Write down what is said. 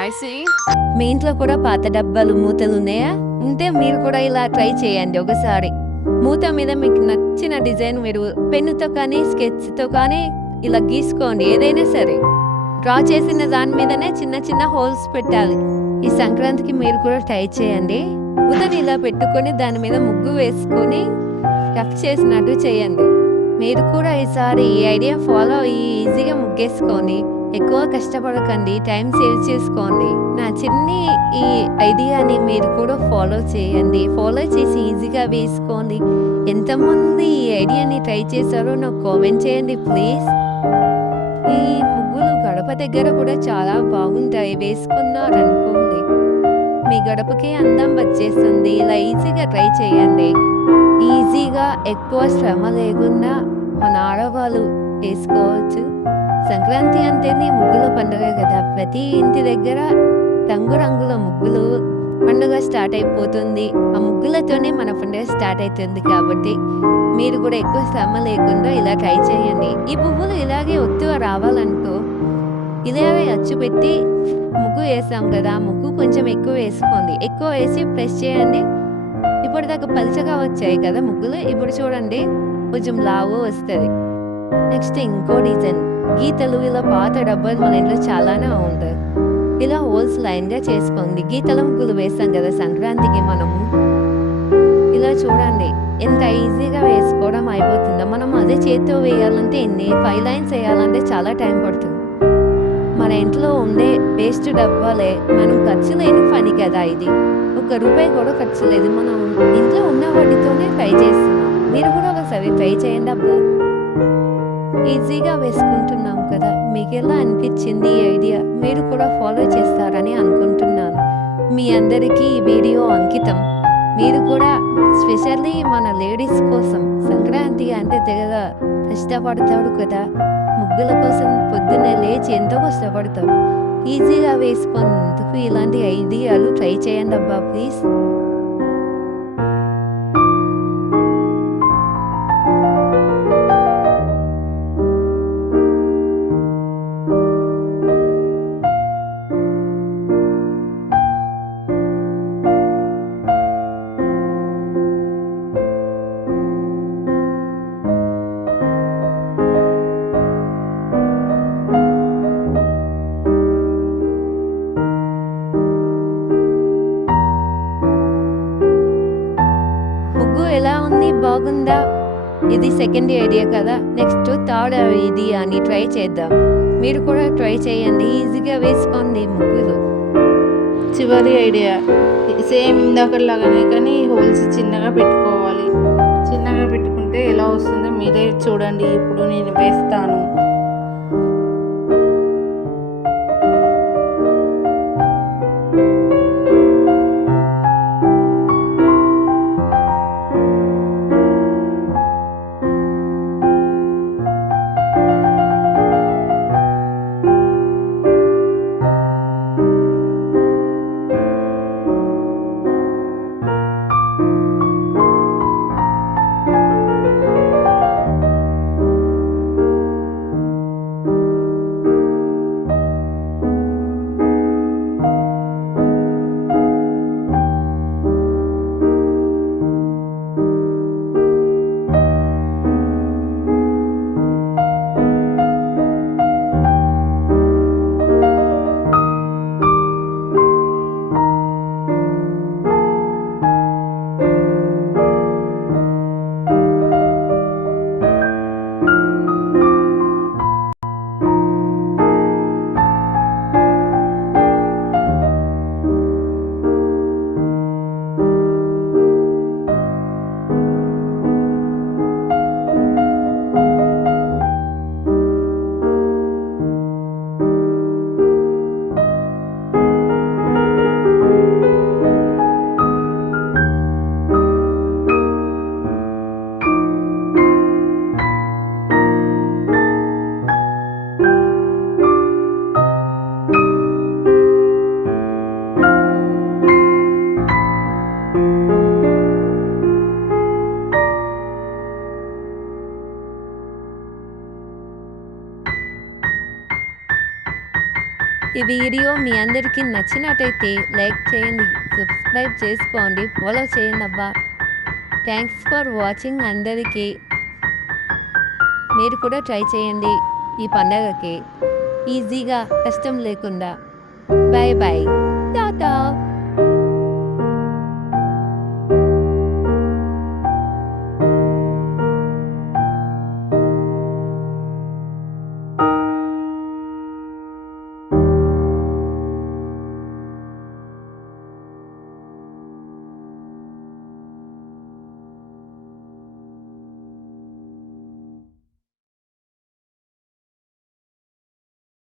I see. మీ ఇంట్లో కూడా పాత డబ్బాలు మూతలు ఉన్నాయా? ఉంటే మీరు కూడా ఇలా ట్రై చేయండి ఒకసారి. మూత మీద మీకు నచ్చిన డిజైన్ మీరు పెన్నుతో కానీ స్కెచ్తో కానీ ఇలా గీసుకోండి. ఏదైనా సరే డ్రా చేసిన దాని మీదనే చిన్న చిన్న హోల్స్ పెట్టాలి. ఈ సంక్రాంతికి మీరు కూడా ట్రై చేయండి. మూతని ఇలా పెట్టుకొని దాని మీద ముగ్గు వేసుకొని స్టఫ్ చేసినట్టు చేయండి. మీరు కూడా ఈసారి ఈ ఐడియా ఫాలో అయ్యి ఈజీగా ముగ్గేసుకోండి. ఎక్కువ కష్టపడకండి, టైం సేవ్ చేసుకోండి. నా చిన్ని ఈ ఐడియాని మీరు కూడా ఫాలో చేయండి. ఫాలో చేసి ఈజీగా వేసుకోండి. ఎంతమంది ఈ ఐడియాని ట్రై చేశారో నాకు కామెంట్ చేయండి ప్లీజ్. ఈ ముగ్గులు గడప దగ్గర కూడా చాలా బాగుంటాయి. వేసుకున్నారనుకోండి మీ గడపకి అందం వచ్చేస్తుంది. ఇలా ఈజీగా ట్రై చేయండి. ఈజీగా ఎక్కువ శ్రమ లేకుండా మన ఆడవాళ్ళు వేసుకోవచ్చు. సంక్రాంతి అంటేనే ముగ్గుల పండుగ కదా. ప్రతి ఇంటి దగ్గర రంగురంగుల ముగ్గులు పండుగ స్టార్ట్ అయిపోతుంది. ఆ ముగ్గులతోనే మన పండుగ స్టార్ట్ అవుతుంది. కాబట్టి మీరు కూడా ఎక్కువ శ్రమ లేకుండా ఇలా ట్రై చేయండి. ఈ పువ్వులు ఇలాగే ఒత్తుగా రావాలనుకో ఇలాగే అచ్చు పెట్టి ముగ్గు వేసాం కదా, ముగ్గు కొంచెం ఎక్కువ వేసుకోండి. ఎక్కువ వేసి ప్రెస్ చేయండి. ఇప్పుడు దాకా పలుచగా వచ్చాయి కదా ముగ్గులు. ఇప్పుడు చూడండి కొంచెం లావు వస్తుంది. నెక్స్ట్ ఇంకో డిజైన్ గీతలు. ఇలా పాత డబ్బాలు మన ఇంట్లో చాలానే ఉంటాయి. ఇలా హోల్స్ లైన్గా చేసుకోండి. గీతల ముగ్గులు వేస్తాం కదా సంక్రాంతికి మనము. ఇలా చూడండి ఎంత ఈజీగా వేసుకోవడం అయిపోతుందో. మనం అదే చేతితో వేయాలంటే 5 లైన్స్ వేయాలంటే చాలా టైం పడుతుంది. మన ఇంట్లో ఉండే వేస్ట్ డబ్బాలే మనం ఖర్చు లేని పని కదా. ఇది ₹1 కూడా ఖర్చు లేదు. మనం ఇంట్లో ఉన్న వాటితోనే ట్రై చేస్తున్నాం. మీరు కూడా ఒకసారి ట్రై చేయండి అబ్బా. ఈజీగా వేసుకుంటున్నాం కదా. మీకు ఎలా అనిపించింది ఈ ఐడియా? మీరు కూడా ఫాలో చేస్తారని అనుకుంటున్నాను. మీ అందరికీ ఈ వీడియో అంకితం. మీరు కూడా స్పెషల్లీ మన లేడీస్ కోసం సంక్రాంతి అంటే తెగ కష్టపడతాడు కదా. ముగ్గుల కోసం పొద్దున్నే లేచి ఎంతో కష్టపడతారు. ఈజీగా వేసుకున్నందుకు ఇలాంటి ఐడియాలు ట్రై చేయండి అబ్బా ప్లీజ్. ఎలా ఉంది? బాగుందా? ఇది సెకండ్ ఐడియా కదా. నెక్స్ట్ థర్డ్ ఐడియాని ట్రై చేద్దాం. మీరు కూడా ట్రై చేయండి. ఈజీగా వేసుకోండి ముగ్గులు. చివరి ఐడియా సేమ్ ఇందాకలాగానే కానీ హోల్స్ చిన్నగా పెట్టుకోవాలి. చిన్నగా పెట్టుకుంటే ఎలా వస్తుందో మీరే చూడండి. ఇప్పుడు నేను వేస్తాను. ఈ వీడియో మీ అందరికీ నచ్చినట్టయితే లైక్ చేయండి, సబ్స్క్రైబ్ చేసుకోండి, ఫాలో చేయండి అబ్బా. థ్యాంక్స్ ఫర్ వాచింగ్ అందరికీ. మీరు కూడా ట్రై చేయండి ఈ పండగకి ఈజీగా, కష్టం లేకుండా. Bye bye, Tata.